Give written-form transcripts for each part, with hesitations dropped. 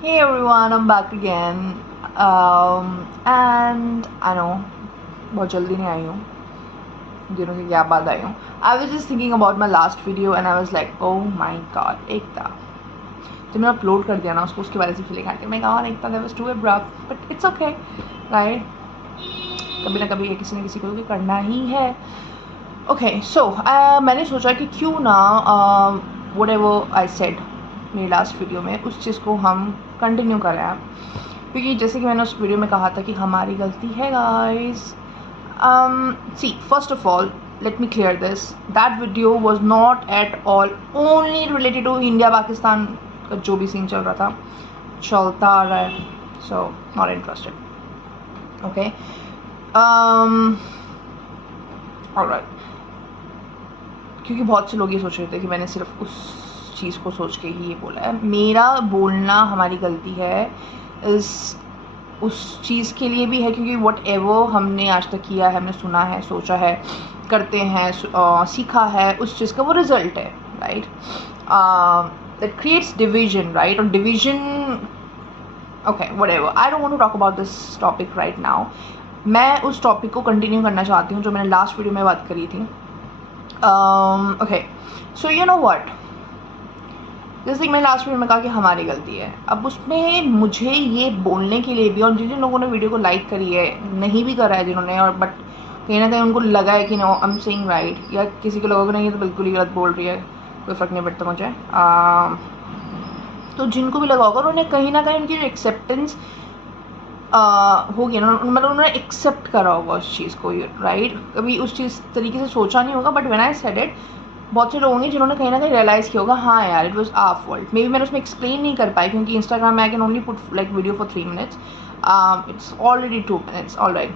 Hey everyone, I'm back again. And I know बहुत जल्दी नहीं आई हूँ, दिनों की क्या बाद आई हूँ. I was just thinking about my last video and I was like, oh my god, एकता. जब मैंने अपलोड कर दिया ना उसको, उसके बाद से फीलिंग आती है, मैं कहा एकता that was too abrupt, but it's okay, right? कभी ना कभी किसी न किसी को भी करना ही है. Okay, so मैंने सोचा कि क्यों ना whatever I said मेरी लास्ट वीडियो में उस चीज़ को हम कंटिन्यू करें आप, क्योंकि जैसे कि मैंने उस वीडियो में कहा था कि हमारी गलती है guys. See first of all let me clear this, that video was not at all only related to India Pakistan का जो भी सीन चल रहा था, चलता आ रहा है, so not interested. Okay, alright. क्योंकि बहुत से लोग ये सोच रहे थे कि मैंने सिर्फ उस चीज़ को सोच के ही ये बोला है. मेरा बोलना हमारी गलती है इस उस चीज़ के लिए भी है, क्योंकि वट एवर हमने आज तक किया है, हमने सुना है, सोचा है, करते हैं, सीखा है, उस चीज़ का वो रिजल्ट है, right? That creates division, right? और division, okay, whatever, I don't want to talk about this topic right now. मैं उस टॉपिक को कंटिन्यू करना चाहती हूँ जो मैंने लास्ट वीडियो में बात करी थी. Okay, so you know what, जैसे कि मैंने लास्ट वीडियो में कहा कि हमारी गलती है. अब उसमें मुझे ये बोलने के लिए भी, और जिन जिन लोगों ने वीडियो को लाइक करी है, नहीं भी करा है जिन्होंने, और बट कहीं ना कहीं उनको लगा है कि no I am saying right, या किसी के लोगों को नहीं, ये तो बिल्कुल ही गलत बोल रही है, कोई फ़र्क नहीं पड़ता मुझे. तो जिनको भी लगा होगा उन्होंने कहीं ना कहीं उनकी जो एक्सेप्टेंस होगी ना, मतलब उन्होंने एक्सेप्ट करा होगा उस चीज़ को, राइट? कभी उस चीज़ तरीके से सोचा नहीं होगा, but when I said it, बहुत से लोग होंगे जिन्होंने कहीं ना कहीं रियलाइज़ किया होगा, हाँ यार it was our fault. Maybe मैंने उसमें एक्सप्लेन नहीं कर पाई, क्योंकि इंस्टाग्राम में I can only put like video for 3 minutes. It's already 2 minutes, all right.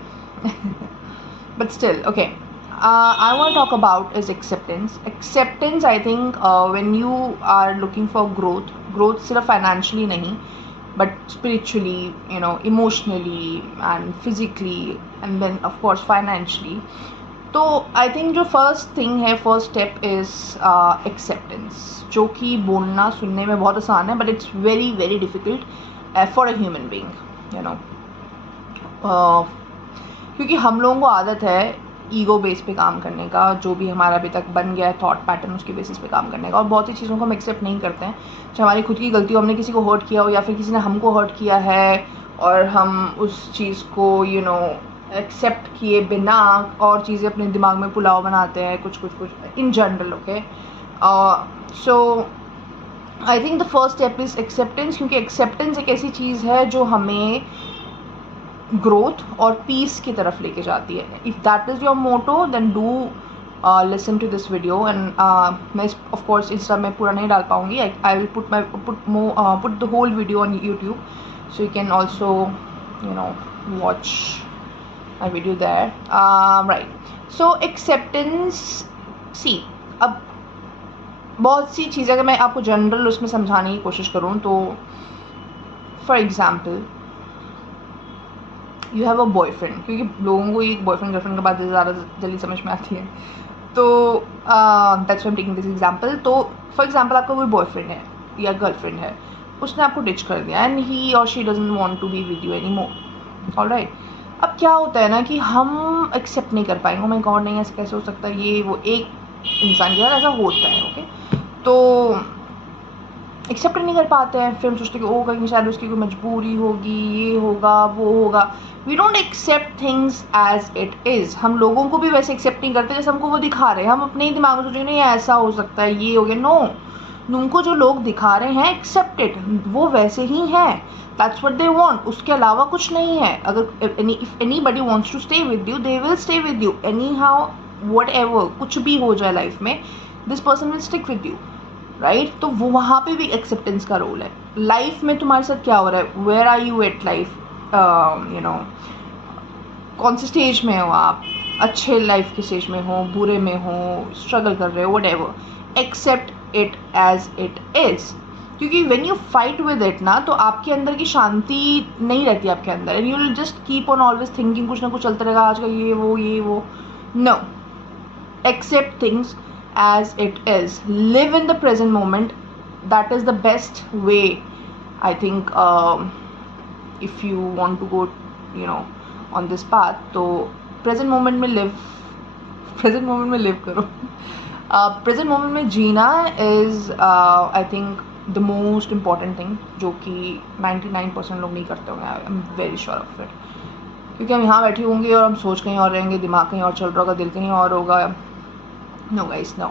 But still okay, I want to talk about is acceptance. Acceptance, I think, when you are looking for growth सिर्फ financially नहीं, but spiritually, you know, emotionally and physically, and then of course financially. तो I think जो first thing है, first step is acceptance, जो कि बोलना सुनने में बहुत आसान है, but it's very very difficult for a human being, you know. क्योंकि हम लोगों को आदत है ईगो बेस पे काम करने का, जो भी हमारा अभी तक बन गया है थॉट पैटर्न, उसके बेसिस पे काम करने का, और बहुत सी चीज़ों को हम एक्सेप्ट नहीं करते हैं. चाहे हमारी खुद की गलती हो, हमने किसी को हर्ट किया हो, या फिर किसी ने हमको हर्ट किया है, और हम उस चीज़ को यू नो एक्सेप्ट किए बिना और चीज़ें अपने दिमाग में पुलाव बनाते हैं, कुछ in general. Okay, so I think the first step is acceptance, क्योंकि एक्सेप्टेंस एक ऐसी चीज़ है जो हमें ग्रोथ और पीस की तरफ लेके जाती है. If that is your motto then do listen to this video. And मैं ऑफ कोर्स इंस्टा में पूरा नहीं डाल पाऊँगी, I will put the whole video on YouTube, so you can also you know watch my video there. Right, so acceptance, see, अब बहुत सी चीज़ें अगर मैं आपको जनरल उसमें समझाने की कोशिश करूँ तो for example you have a boyfriend, क्योंकि लोगों को एक बॉयफ्रेंड गर्लफ्रेंड के बाद ज़्यादा जल्दी समझ में आती है, तो that's why I am taking this example. तो फॉर एग्जाम्पल आपका कोई बॉयफ्रेंड है या गर्लफ्रेंड है, उसने आपको डिच कर दिया एंड ही और she doesn't want to be with you any more, all right. अब क्या होता है ना कि हम एक्सेप्ट नहीं कर पाएंगे, मैं गॉड नहीं ऐसे कैसे हो सकता है, ये वो, एक इंसान के साथ ऐसा होता है. ओके, तो एक्सेप्ट नहीं कर पाते हैं, फिर हम सोचते हैं कि ओ कहीं शायद उसकी कोई मजबूरी होगी, ये होगा वो होगा. We don't accept things as it is. हम लोगों को भी वैसे एक्सेप्ट नहीं करते जैसे हमको वो दिखा रहे हैं. हम अपने ही दिमाग में सोचेंगे नहीं ऐसा हो सकता है, ये हो गया. नो, उनको जो लोग दिखा रहे हैं एक्सेप्ट इट, वो वैसे ही हैं, दैट्स व्हाट दे वांट, उसके अलावा कुछ नहीं है. अगर if anybody wants to stay with you, they will stay with you anyhow, whatever, कुछ भी हो जाए लाइफ में, this person will stick with you, right? तो वो वहाँ पे भी एक्सेप्टेंस का रोल है. लाइफ में तुम्हारे साथ क्या हो रहा है, where are you at life, you know, कौन से स्टेज में हो आप, अच्छे लाइफ के स्टेज में हो, बुरे में हो, स्ट्रगल कर रहे हो, whatever, accept it as it is. क्योंकि when you fight with it ना, तो आपके अंदर की शांति नहीं रहती आपके अंदर, and you will just keep on always thinking, कुछ ना कुछ चलता रहेगा, आज का ये वो. No, accept things as it is, live in the present moment. That is the best way I think if you want to go on this path, तो प्रेजेंट मोमेंट में लिव करो. प्रेजेंट मोमेंट में जीना is I think the most important thing, जो कि 99% लोग नहीं करते होंगे. I am very sure of it. क्योंकि हम यहाँ बैठे होंगे और हम सोच कहीं और रहेंगे, दिमाग कहीं और चल रहा होगा, दिल कहीं और होगा. No guys, no.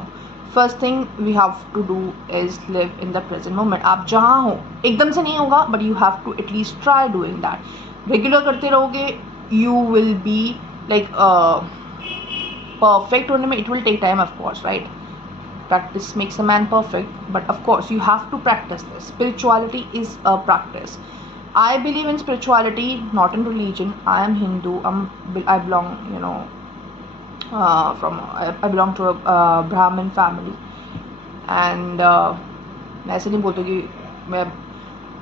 First thing we have to do is live in the present moment. आप जहाँ हो, एकदम से नहीं होगा, but you have to at least try doing that. Regular करते रहोगे, you will be like perfect होने में it will take time, of course, right? Practice makes a man perfect, but of course you have to practice this. Spirituality is a practice. I believe in spirituality, not in religion. I am Hindu. I belong, I belong to a Brahmin family, and मैं ऐसे नहीं बोलती कि मैं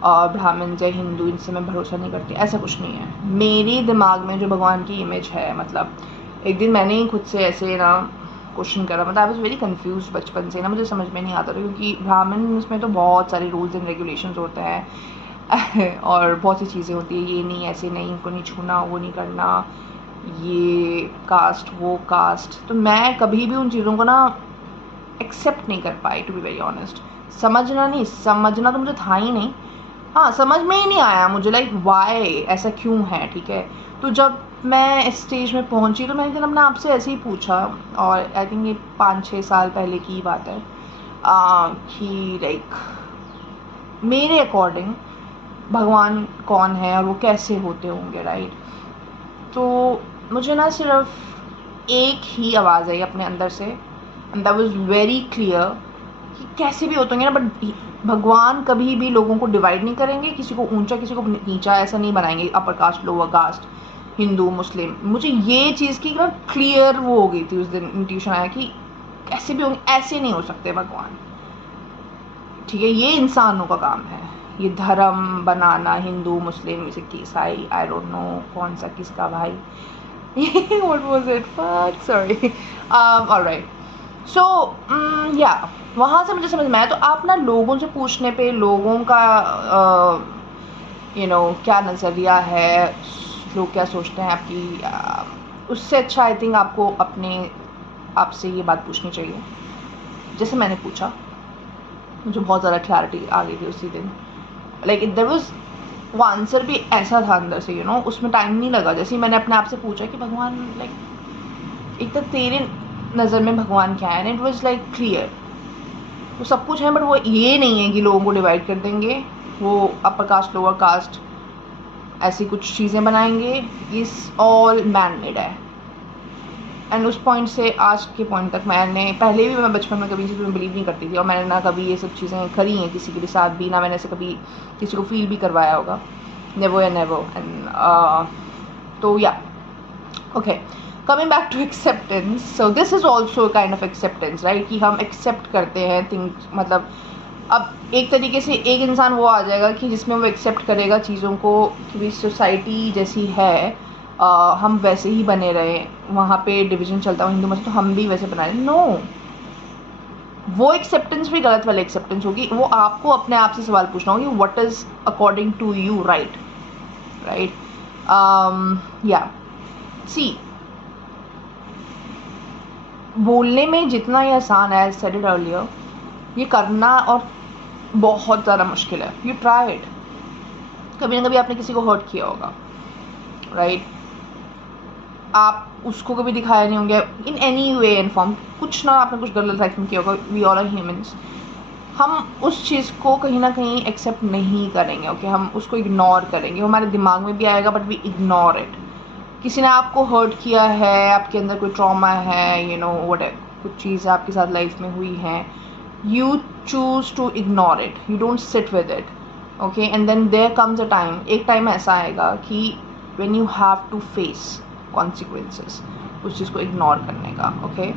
ब्राह्मण या हिंदू, इनसे मैं भरोसा नहीं करती. ऐसा कुछ नहीं है. मेरे दिमाग में जो भगवान की इमेज है, मतलब एक दिन मैंने ही खुद से ऐसे ना क्वेश्चन करा. मतलब आई वॉज वेरी कन्फ्यूज बचपन से ना, मुझे समझ में नहीं आता था, क्योंकि ब्राह्मण में तो बहुत सारे रूल्स एंड रेगुलेशंस होते हैं और बहुत सी चीज़ें होती है. ये नहीं, ऐसे नहीं, इनको नहीं छूना, वो नहीं करना, ये कास्ट, वो कास्ट. तो मैं कभी भी उन चीज़ों को ना एक्सेप्ट नहीं कर पाई, टू बी वेरी ऑनेस्ट. समझना तो मुझे था ही नहीं. हाँ, समझ में ही नहीं आया मुझे, लाइक वाई, ऐसा क्यों है. ठीक है, तो जब मैं इस स्टेज में पहुंची तो मैंने अपने आप से ऐसे ही पूछा, और आई थिंक ये 5-6 साल पहले की बात है, कि लाइक मेरे अकॉर्डिंग भगवान कौन है और वो कैसे होते होंगे, राइट. तो मुझे ना सिर्फ एक ही आवाज़ आई अपने अंदर से, and that was very clear, कि कैसे भी होते होंगे ना, बट भगवान कभी भी लोगों को डिवाइड नहीं करेंगे, किसी को ऊंचा किसी को नीचा ऐसा नहीं बनाएंगे, upper caste lower caste, Hindu Muslim. मुझे ये चीज़ की ना क्लियर वो हो गई थी उस दिन, इंट्यूशन आया कि कैसे भी होंगे, ऐसे नहीं हो सकते भगवान. ठीक है, ये इंसानों का काम है, ये धर्म बनाना, हिंदू मुस्लिम सिख ईसाई, आई डोंट नो कौन सा किसका भाई. What was it, fuck, sorry. Alright. So yeah, वहाँ से मुझे समझ में आया. तो आप ना लोगों से पूछने पे, लोगों का क्या नज़रिया है, लोग क्या सोचते हैं आपकी, उससे अच्छा आई थिंक आपको अपने आप से ये बात पूछनी चाहिए. जैसे मैंने पूछा, मुझे बहुत ज़्यादा क्लैरिटी आ गई थी उसी दिन. लाइक देयर वाज वो आंसर भी ऐसा था अंदर से, उसमें टाइम नहीं लगा. जैसे ही मैंने अपने आप से पूछा कि भगवान, लाइक एक तो तेरे नज़र में भगवान क्या है, and it was like clear. वो सब कुछ है, बट वो ये नहीं है कि लोगों को डिवाइड कर देंगे, वो अपर कास्ट लोअर कास्ट ऐसी कुछ चीज़ें बनाएंगे. इस ऑल मैन मेड है. एंड उस पॉइंट से आज के पॉइंट तक, मैंने पहले भी, मैं बचपन में कभी चीज़ में बिलीव नहीं करती थी, और मैंने ना कभी ये सब चीज़ें करी हैं किसी के साथ भी, ना मैंने ऐसे कभी किसी को फील भी करवाया होगा. Never and never. एंड तो yeah, okay, coming back to acceptance. So this is also kind of acceptance, right, कि हम एक्सेप्ट करते हैं थिंग्स. मतलब अब एक तरीके से एक इंसान वो आ जाएगा कि जिसमें वो एक्सेप्ट करेगा चीज़ों को, कि सोसाइटी जैसी है, हम वैसे ही बने रहे. वहाँ पे डिवीजन चलता है हिंदू मुस्लिम, तो हम भी वैसे बना रहे. नो, वो एक्सेप्टेंस भी गलत वाली एक्सेप्टेंस होगी. वो आपको अपने आप से सवाल पूछना होगी, what is according to you right. Yeah, see, बोलने में जितना ये आसान है, सेड इट अर्लियर, ये करना और बहुत ज़्यादा मुश्किल है. You try it. कभी ना कभी आपने किसी को हर्ट किया होगा, राइट. आप उसको कभी दिखाया नहीं होंगे in any way and form, कुछ ना आपने कुछ गलत लाइफ में किया होगा. We all are humans. हम उस चीज़ को कहीं ना कहीं एक्सेप्ट नहीं करेंगे. ओके, हम उसको इग्नोर करेंगे. हमारे दिमाग में भी आएगा, बट वी इग्नोर इट. किसी ने आपको हर्ट किया है, आपके अंदर कोई ट्रॉमा है, व्हाटएवर, कुछ चीज़ आपके साथ लाइफ में हुई है, you choose to ignore it, you don't sit with it, okay, and then there comes a time, एक टाइम ऐसा आएगा कि when you have to face consequences उस चीज़ को इग्नोर करने का. ओके,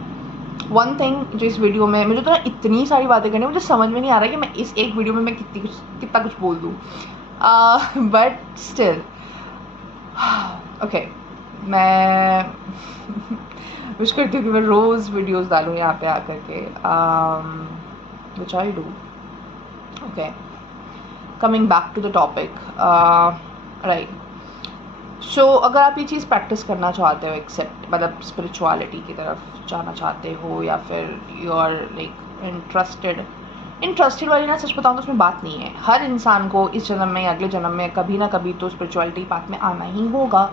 वन थिंग जो इस वीडियो में, मुझे तो ना इतनी सारी बातें करनी, मुझे समझ में नहीं आ रहा कि मैं इस एक वीडियो में मैं कितना कुछ बोल दूँ, बट स्टिल ओके, मैं विश करती हूँ कि मैं रोज़ वीडियोज़ डालूँ यहाँ पे आकर के, which I do. Okay, coming back to the topic, right, so अगर आप ये चीज़ प्रैक्टिस करना चाहते हो, एक्सेप्ट मतलब स्पिरिचुअलिटी की तरफ जाना चाहते हो, या फिर यू आर लाइक इंटरेस्टेड वाली ना, सच बताऊँ तो उसमें बात नहीं है। हर इंसान को इस जन्म में या अगले जन्म में कभी ना कभी तो स्पिरिचुअलिटी पाथ में आना ही होगा।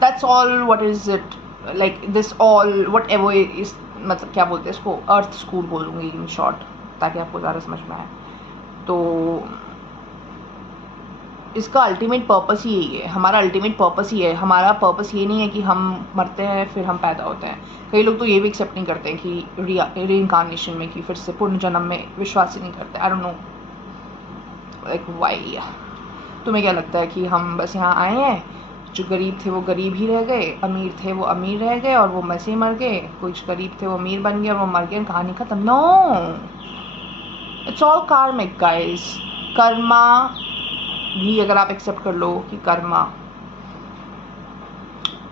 That's all, what is it, like this all what ever is, मतलब क्या बोलते हैं इसको, अर्थ स्कूल बोलूँगी इन शॉर्ट, ताकि आपको ज़्यादा समझ में आए। तो इसका अल्टीमेट पर्पस ही यही है, हमारा अल्टीमेट पर्पस ही है। हमारा पर्पस ये नहीं है कि हम मरते हैं फिर हम पैदा होते हैं। कई लोग तो ये भी एक्सेप्ट नहीं करते हैं कि रीइंकार्नेशन में, कि फिर से पुनर्जन्म में विश्वास ही नहीं करते। I don't know like why. तुम्हें क्या लगता है कि हम बस यहाँ आए हैं, जो गरीब थे वो गरीब ही रह गए, अमीर थे वो अमीर रह गए और वो वैसे ही मर गए, कुछ गरीब थे वो अमीर बन गए और वो मर गए, कहानी खत्म? नो, इट्स ऑल कार्मिक गाइस। कर्मा भी अगर आप एक्सेप्ट कर लो कि Karma,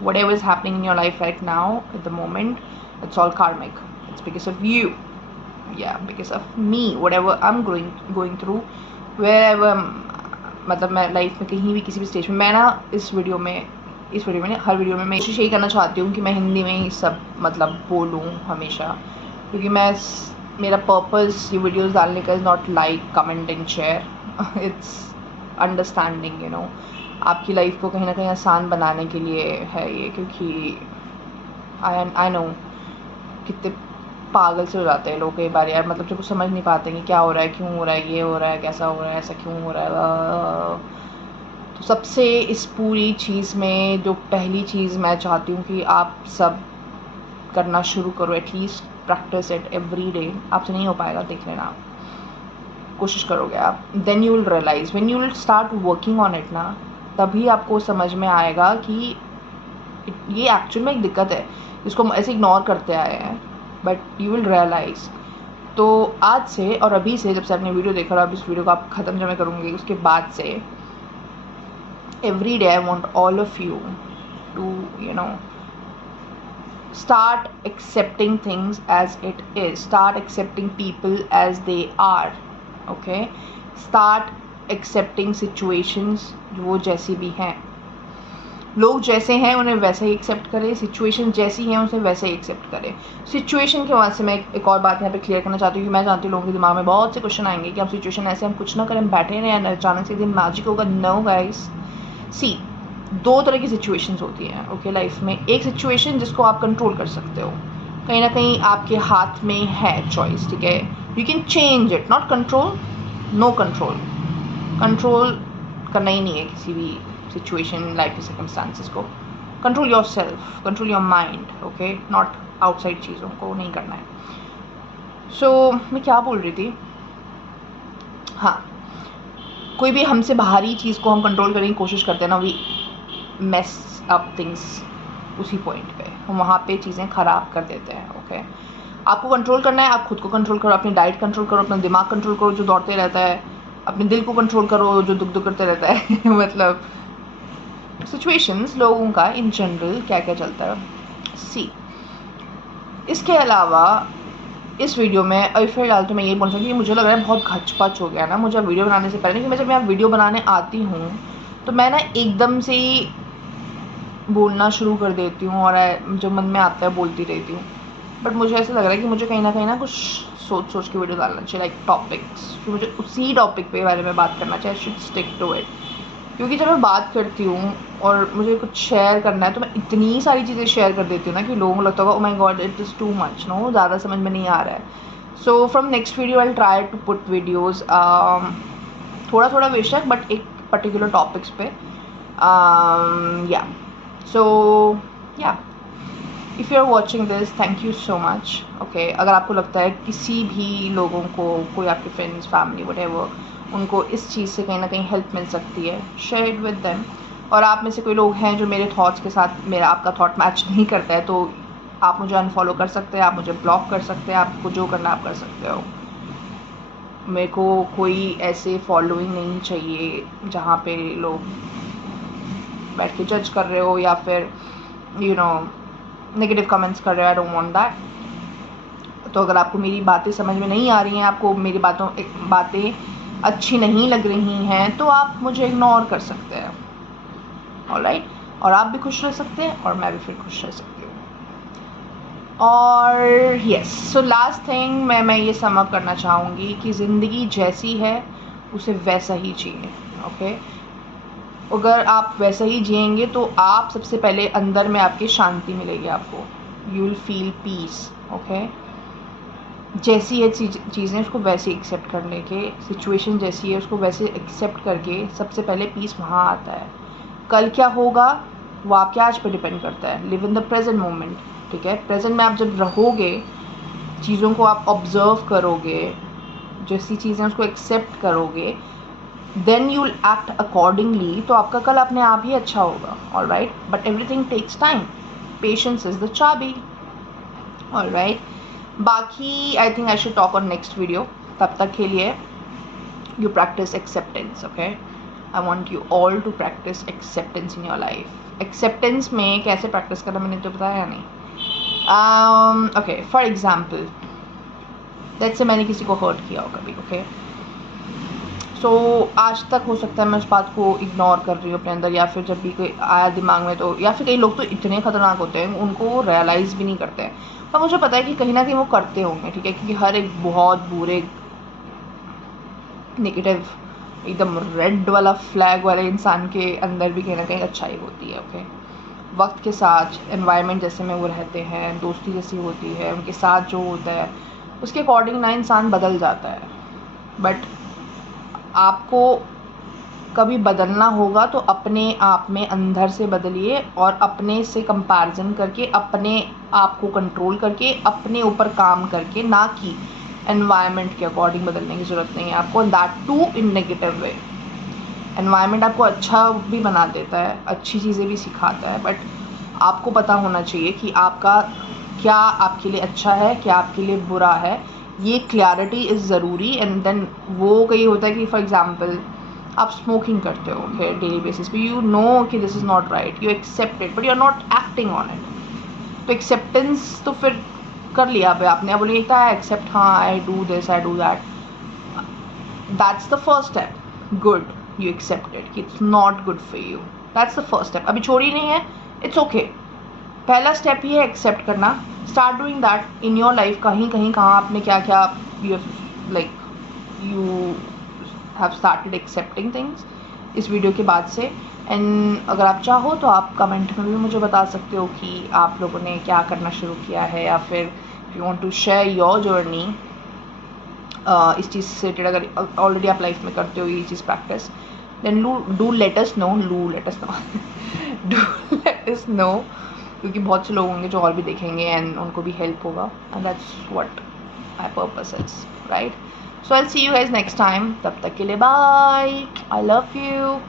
whatever is happening in your life right now at the moment, it's all karmic. It's because of you, yeah, because of me, whatever I'm going through, wherever, मतलब मैं life में कहीं भी किसी भी स्टेज में, मैं ना इस वीडियो में हर वीडियो में मैं कोशिश यही करना चाहती हूँ कि मैं हिंदी में ही सब मतलब बोलूँ हमेशा, क्योंकि मेरा पर्पस ये वीडियोस डालने का is not like comment and share, it's understanding, you know, आपकी लाइफ को कहीं ना कहीं आसान बनाने के लिए है ये। क्योंकि आई नो कितने पागल से हो जाते हैं लोग कई बार यार, मतलब जब वो समझ नहीं पाते कि क्या हो रहा है, क्यों हो रहा है, ये हो रहा है, कैसा हो रहा है, ऐसा क्यों हो रहा है। तो सबसे इस पूरी चीज़ में जो पहली चीज़ मैं चाहती हूँ कि आप सब करना शुरू करो, at least practice it every day. आपसे नहीं हो पाएगा, देख लेना, आप कोशिश करोगे आप, then you will realize, when you will start working on it ना, तभी आपको समझ में आएगा कि ये एक्चुअल में एक दिक्कत है, इसको हम ऐसे इग्नोर करते आए हैं, बट यू विल रियलाइज। तो आज से और अभी से, जब से आपने वीडियो देखा और अब इस वीडियो को आप ख़त्म जब मैं करूँगी उसके बाद से, every day I want all of you to you know start accepting things as it is, start accepting people as they are, okay, start accepting situations वो जैसी भी हैं, लोग जैसे हैं उन्हें वैसे ही एक्सेप्ट करें, सिचुएशन जैसी हैं उसे वैसे ही एक्सेप्ट करें। सिचुएशन के बाद से मैं एक और बात यहाँ पे क्लियर करना चाहती हूँ कि मैं जानती हूँ लोगों के दिमाग में बहुत से क्वेश्चन आएंगे कि हम सिचुएशन ऐसे हम कुछ ना करें, हम बैठे रहें, अचानक से दिन मैजिक होगा। नो गाइस, सी, दो तरह की सिचुएशंस होती हैं ओके लाइफ में। एक सिचुएशन जिसको आप कंट्रोल कर सकते हो, कहीं ना कहीं आपके हाथ में है चॉइस, ठीक है, you can change it, not control, no control. Control करना ही नहीं है किसी भी सिचुएशन, लाइफ के सर्कमस्टांसिस को। Control yourself, control your mind, okay, not outside चीज़ों को नहीं करना है। सो मैं क्या बोल रही थी, हाँ, कोई भी हमसे बाहरी चीज़ को हम कंट्रोल करने की कोशिश करते हैं ना, वी मेस अप थिंग्स, उसी पॉइंट पे हम वहाँ पे चीज़ें ख़राब कर देते हैं। ओके, आपको कंट्रोल करना है, आप खुद को कंट्रोल करो, अपनी डाइट कंट्रोल करो, अपना दिमाग कंट्रोल करो जो दौड़ते रहता है, अपने दिल को कंट्रोल करो जो दुख दुख करते रहता है मतलब सिचुएशंस, लोगों का इन जनरल क्या क्या चलता है। सी, इसके अलावा इस वीडियो में फिलहाल तो मैं ये बोल सकती हूँ कि मुझे लग रहा है बहुत घचपच हो गया ना मुझे वीडियो बनाने से पहले, क्योंकि जब मैं वीडियो बनाने आती हूँ तो मैं ना एकदम से ही बोलना शुरू कर देती हूँ और जो मन में आता है बोलती रहती हूँ। बट मुझे ऐसा लग रहा है कि मुझे कहीं ना कुछ सोच के वीडियो डालना चाहिए, लाइक टॉपिक्स, कि मुझे उसी टॉपिक पे बारे में बात करना चाहिए, I should stick to it. क्योंकि जब मैं बात करती हूँ और मुझे कुछ शेयर करना है तो मैं इतनी सारी चीज़ें शेयर कर देती हूँ ना कि लोगों को लगता होगा oh my god it is too much, no, ज़्यादा समझ में नहीं आ रहा है। So from next video I try to put videos थोड़ा थोड़ा बेशक, बट एक पर्टिकुलर टॉपिक्स पे, yeah so yeah if you are watching this, thank you so much. Okay, अगर आपको लगता है किसी भी लोगों को, कोई आपके फ्रेंड्स, फैमिली, व्हाटएवर, उनको इस चीज़ से कहीं ना कहीं हेल्प मिल सकती है, शेयर इट विद देम। और आप में से कोई लोग हैं जो मेरे थॉट्स के साथ मेरा आपका थॉट मैच नहीं करता है, तो आप मुझे अनफॉलो कर सकते हैं, आप मुझे ब्लॉक कर सकते हैं, आपको जो करना आप कर सकते हो। मेरे को कोई ऐसे फॉलोइंग नहीं चाहिए जहाँ पे लोग बैठ के जज कर रहे हो या फिर यू नो नेगेटिव कमेंट्स कर रहे हो। आई डोंट वांट दैट। तो अगर आपको मेरी बातें समझ में नहीं आ रही हैं, आपको मेरी बातें अच्छी नहीं लग रही हैं तो आप मुझे इग्नोर कर सकते हैं, ऑलराइट, और आप भी खुश रह सकते हैं और मैं भी फिर खुश रह सकती हूँ। और यस, सो लास्ट थिंग मैं ये सम अप करना चाहूँगी कि ज़िंदगी जैसी है उसे वैसा ही जिए, ओके। अगर आप वैसा ही जिएंगे तो आप सबसे पहले अंदर में आपकी शांति मिलेगी आपको, you will feel peace, okay. जैसी है चीज़ें उसको वैसे एक्सेप्ट करने के, सिचुएशन जैसी है उसको वैसे एक्सेप्ट करके सबसे पहले पीस वहाँ आता है। कल क्या होगा वो आपके आज पे डिपेंड करता है। Live in the present moment, ठीक है। प्रेजेंट में आप जब रहोगे, चीज़ों को आप ऑब्जर्व करोगे, जैसी चीज़ें उसको एक्सेप्ट करोगे, then you will act accordingly, तो आपका कल अपने आप ही अच्छा होगा, alright. But everything takes time, patience is the चाबी, ऑलराइट। बाकी I think I should talk on next video. तब तक के लिए you practice acceptance, okay? I want you all to practice acceptance in your life. Acceptance में कैसे practice करना मैंने तो बताया नहीं। Okay, for example, let's say मैंने किसी को hurt किया हो कभी, okay? So आज तक हो सकता है मैं उस बात को इग्नोर कर रही हूँ अपने अंदर, या फिर जब भी कोई आया दिमाग में तो, या फिर कई लोग तो इतने खतरनाक होते हैं उनको वो रियलाइज़ भी नहीं करते हैं, पर मुझे पता है कि कहीं ना कहीं वो करते होंगे, ठीक है, क्योंकि हर एक बहुत बुरे नेगेटिव एकदम रेड वाला फ्लैग वाले इंसान के अंदर भी कहीं ना कहीं अच्छाई होती है, ओके। वक्त के साथ एनवायरनमेंट जैसे में वो रहते हैं, दोस्ती जैसी होती है, उनके साथ जो होता है उसके अकॉर्डिंग ना इंसान बदल जाता है। बट आपको कभी बदलना होगा तो अपने आप में अंदर से बदलिए, और अपने से कंपैरिजन करके, अपने आप को कंट्रोल करके, अपने ऊपर काम करके, ना कि एनवायरनमेंट के अकॉर्डिंग बदलने की ज़रूरत नहीं है आपको, that too in negative way. Environment आपको अच्छा भी बना देता है, अच्छी चीज़ें भी सिखाता है, बट आपको पता होना चाहिए कि आपका क्या आपके लिए अच्छा है, क्या आपके लिए बुरा है, ये क्लैरिटी इज़ ज़रूरी। एंड देन वो कहीं होता है कि फॉर एग्जांपल आप स्मोकिंग करते हो, ओके, डेली बेसिस पे, यू नो कि this is not right, you accept it but you are not acting on it. तो एक्सेप्टेंस तो फिर कर लिया आपने, अब बोलिए आई एक्सेप्ट, हाँ I do this, I do that, that's the first step. Good, you accepted कि it's not good for you, that's the first step. अभी छोड़ी नहीं है, इट्स ओके। पहला स्टेप ही है एक्सेप्ट करना। Start doing that in your life. कहीं कहीं कहाँ आपने क्या क्या you have started accepting things इस वीडियो के बाद से। एंड अगर आप चाहो तो आप कमेंट में भी मुझे बता सकते हो कि आप लोगों ने क्या करना शुरू किया है, या फिर if you want to share your journey इस चीज़ से रिलेटेड, अगर ऑलरेडी आप लाइफ में करते हो ये चीज़ practice, then do let us know do let us know, क्योंकि बहुत से लोग होंगे जो और भी देखेंगे एंड उनको भी हेल्प होगा, and that's what my purpose is, right. So I will see you guys next time. तब तक के लिए बाय, आई लव यू।